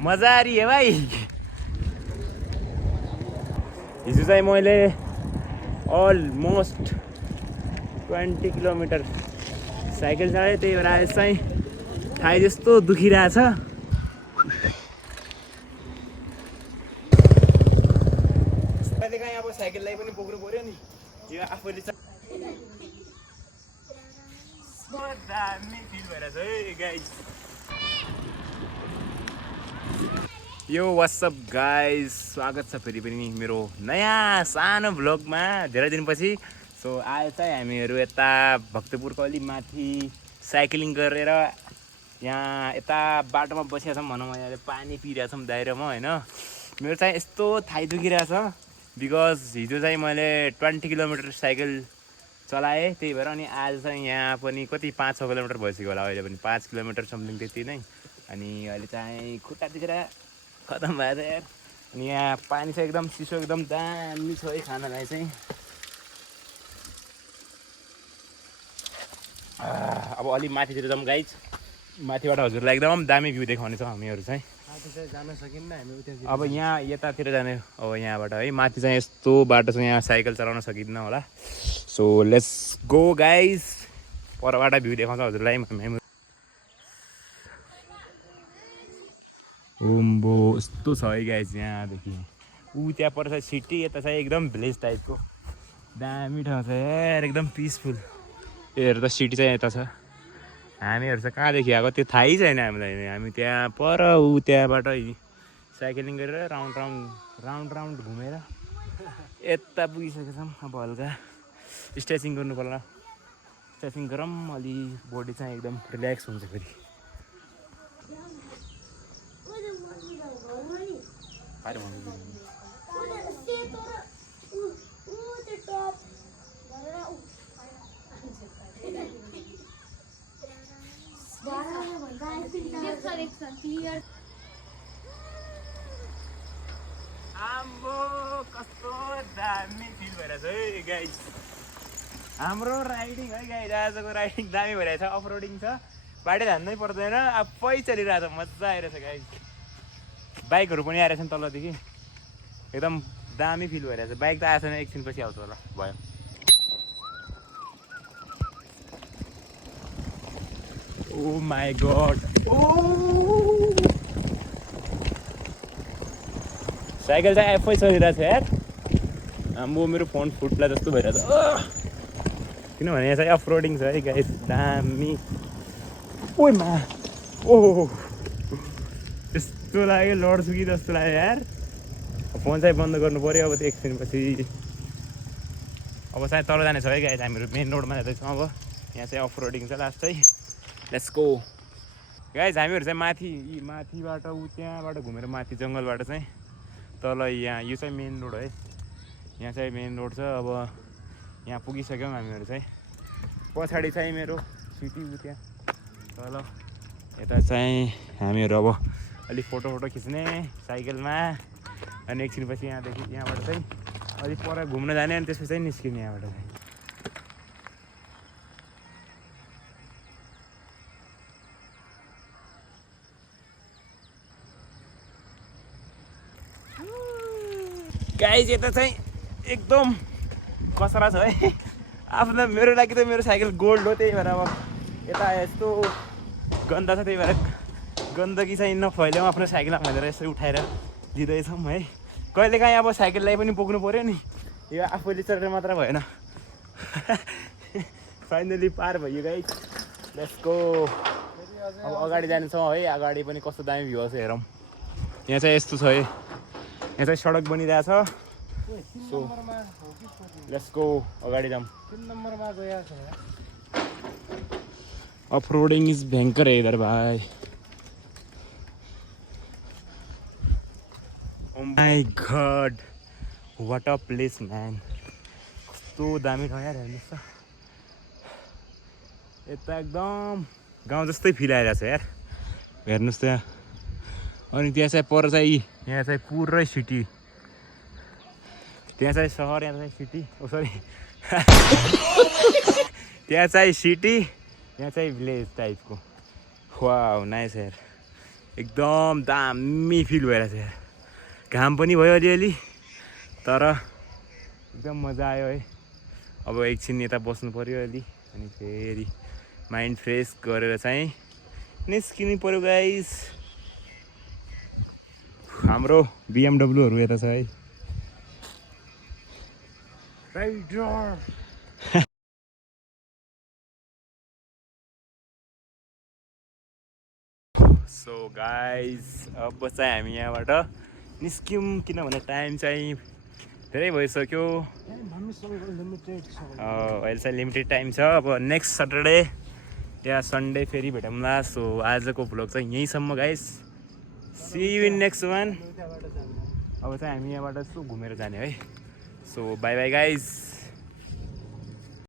मजा आ रही है भाई। हिजो चाहिँ मैले अलमोस्ट 20 किलोमिटर साइकल चलाएँ, त्यही भएर आज चाहिँ थाहै जस्तो दुखिरहेछ। कहिलेकाहीँ अब साइकललाई पनि बोक्नु पर्यो नि, यो आफूले दामी फिल भइरहेछ है गाइस। यो व्हाट्सअप गाइस, स्वागत छ फेरि पनि मेरो नयाँ सानो भ्लगमा धेरै दिनपछि। सो आज चाहिँ हामीहरू यता भक्तपुरको अलि माथि साइक्लिङ गरेर यहाँ यता बाटोमा बसेका छौँ भनौँ। अहिले पानी पिइरहेको छौँ दाइरोमा होइन। मेरो चाहिँ यस्तो थाइ दुखिरहेछ बिकज हिजो चाहिँ मैले 20 किलोमिटर साइकल चलाएँ, त्यही भएर। अनि आज चाहिँ यहाँ पनि कति 5-6 किलोमिटर भइसक्यो होला, अहिले पनि 5 किलोमिटर समथिङ त्यति नै। अनि अहिले चाहिँ खुट्टा दुखेर खतम भएको छ यार। अनि यहाँ पानी चाहिँ एकदम चिसो, एकदम दामी छ है खानालाई चाहिँ। अब अलि माथितिर जाउँ गाइज, माथिबाट हजुरलाई एकदम दामी भ्यू देखाउने छ हामीहरू चाहिँ। जान सकिन्न हामी। अब यहाँ यतातिर जाने, अब यहाँबाट है माथि चाहिँ यस्तो बाटो छ, यहाँ साइकल चलाउन सकिन्न होला। सो लेट्स गो गाइज, परबाट भ्यू देखाउँछ हजुरलाई हामी। ओम्बो यस्तो छ है गाइज यहाँदेखि ऊ त्यहाँ पर छ सिटी, यता चाहिँ एकदम भिलेज टाइपको दामी ठाउँ छ यार, एकदम पिसफुल। यो हेर त सिटी चाहिँ यता छ, हामीहरू चाहिँ कहाँदेखि आएको त्यो थाहै छैन हामीलाई। हामी त्यहाँ पर ऊ त्यहाँबाट साइक्लिङ गरेर राउन्ड घुमेर यता पुगिसकेका छौँ। अब हल्का स्ट्रेचिङ गर्नु पर्ला, स्ट्रेचिङ गरौँ, अलि बडी चाहिँ एकदम रिल्याक्स हुन्छ फेरि। आम्बो कस्तो दामी फिल भइरहेछ है गाइस हाम्रो राइडिङ है गाइस। आजको राइडिङ दामी भइरहेछ, अफ रोडिङ छ, बाटो धान्नै पर्दैन, आफै चलिरहेछ, मजा आइरहेछ गाइस। बाइकहरू पनि आइरहेछ नि तलदेखि, एकदम दामी फिल भइरहेछ। बाइक त आएको छैन, एकछिनपछि आउँछ होला, भयो। ओ माई गड, साइकल चाहिँ आफै चलिरहेछ यार। आम्बो मेरो फोन फुट्ला जस्तो भइरहेछ, किनभने यहाँ चाहिँ अफ रोडिङ छ है गाइस, दामी। ओइ मा, ओहो यस्तो लाग्यो लड्छु कि जस्तो लाग्यो यार। फोन चाहिँ बन्द गर्नु पऱ्यो अब, एकछिनपछि। अब चाहिँ तल जाने छ है गाइस, हामीहरू मेन रोडमा जाँदैछौँ। अब यहाँ चाहिँ अफ रोडिङ छ लास्ट चाहिँ, लेट्स गो गाइस। हामीहरू चाहिँ माथिबाट ऊ त्यहाँबाट घुमेर माथि जङ्गलबाट चाहिँ तल यहाँ, यो चाहिँ मेन रोड है, यहाँ चाहिँ मेन रोड छ। अब यहाँ पुगिसक्यौँ हामीहरू चाहिँ। पछाडि चाहिँ मेरो सिटी ऊ त्यहाँ तल, यता चाहिँ हामीहरू अब अलिक फोटो खिच्ने साइकलमा। अनि एकछिनपछि यहाँदेखि यहाँबाट चाहिँ अलिक पर घुम्न जाने, अनि त्यसपछि चाहिँ निस्किने यहाँबाट चाहिँ। गाइस यता चाहिँ एकदम कसरा छ है आफ्नो। मेरो लागि त मेरो साइकल गोल्ड हो, त्यही भएर अब यता यस्तो गन्दा छ, त्यही भएर गन्दगी चाहिँ नफैल्याउँ आफ्नो साइकलमा भनेर यसरी उठाएर दिँदैछौँ है। कहिलेकाहीँ अब साइकललाई पनि बोक्नु पऱ्यो नि, यो आफूले चढेर मात्र भएन। फाइनली पार भयो गाइस, लेट्स गो। अब अगाडि जान्छौँ है, अगाडि पनि कस्तो दामी भ्यू छ हेरौँ। यहाँ चाहिँ यस्तो छ है, यहाँ चाहिँ सडक बनिरहेछ। सो लेट्स गो, अगाडि जाऊँ। अफ रोडिङ इज भयङ्कर है इधर भाइ। Oh my god, what a place man, कस्तो दामी ठाउँ यार। हेर्नुहोस् त, यता एकदम गाउँ जस्तै फिल आइरहेछ यार, हेर्नुहोस् त यहाँ। अनि त्यहाँ चाहिँ पर चाहिँ यहाँ चाहिँ पुरै सिटी, त्यहाँ चाहिँ सहर, यहाँ चाहिँ सिटी, ओ सरी त्यहाँ चाहिँ सिटी, यहाँ चाहिँ भिलेज टाइपको। वाउ नाइस यार, एकदम दामी फिल भइरहेछ यार। घाम पनि भयो अलिअलि तर एकदम मजा आयो है। अब एकछिन यता बस्नु पऱ्यो अलि अनि फेरि माइन्ड फ्रेस गरेर चाहिँ निस्किनु पऱ्यो गाइस। हाम्रो BMW हरू यता छ है। राइडर सो गाइस अब चाहिँ हामी यहाँबाट निस्क्यौँ किनभने टाइम चाहिँ धेरै भइसक्यो। अहिले चाहिँ लिमिटेड टाइम छ। अब नेक्स्ट सटरडे या सन्डे फेरि भेटौँला। सो आजको भ्लग चाहिँ यहीँसम्म guys. See you in next one. अब चाहिँ हामी यहाँबाट यसो घुमेर जाने है। So bye bye guys.